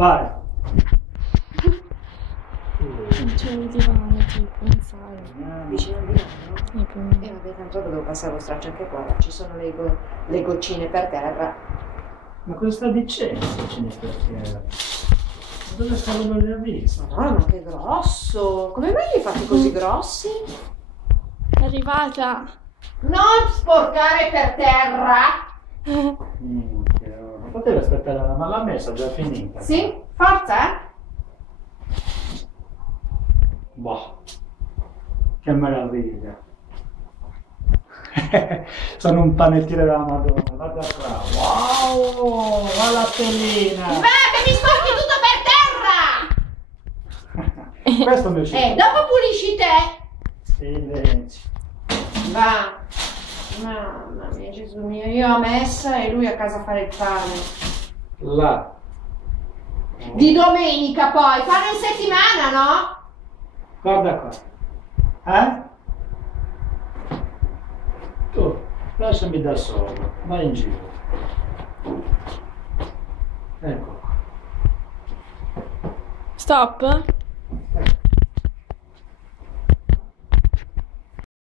Vai. Non c'è il divano, tipo, in sala. Vicino al divano? E vabbè, tanto devo passare lo straccio anche qua. Ci sono le goccine per terra. Ma cosa sta dicendo? Perché... Dove stavo non le ho viste? Madonna, ma che grosso! Come mai li hai fatti così grossi? È arrivata. Non sporcare per terra! Minchia, non potevi aspettare, ma la messa è già finita. Sì? Forza? Boh, che meraviglia. Sono un panettiere della Madonna, guarda qua. Wow, la latellina. Va, che mi sporchi tutto per terra! Questo mi è uscito. Dopo pulisci te! Silenzio. Va. Mamma mia, Gesù mio, io a messa e lui a casa a fare il pane. Là. Di domenica poi, fanno in settimana, no? Guarda qua. Tu, lasciami da solo, vai in giro. Ecco qua. Stop.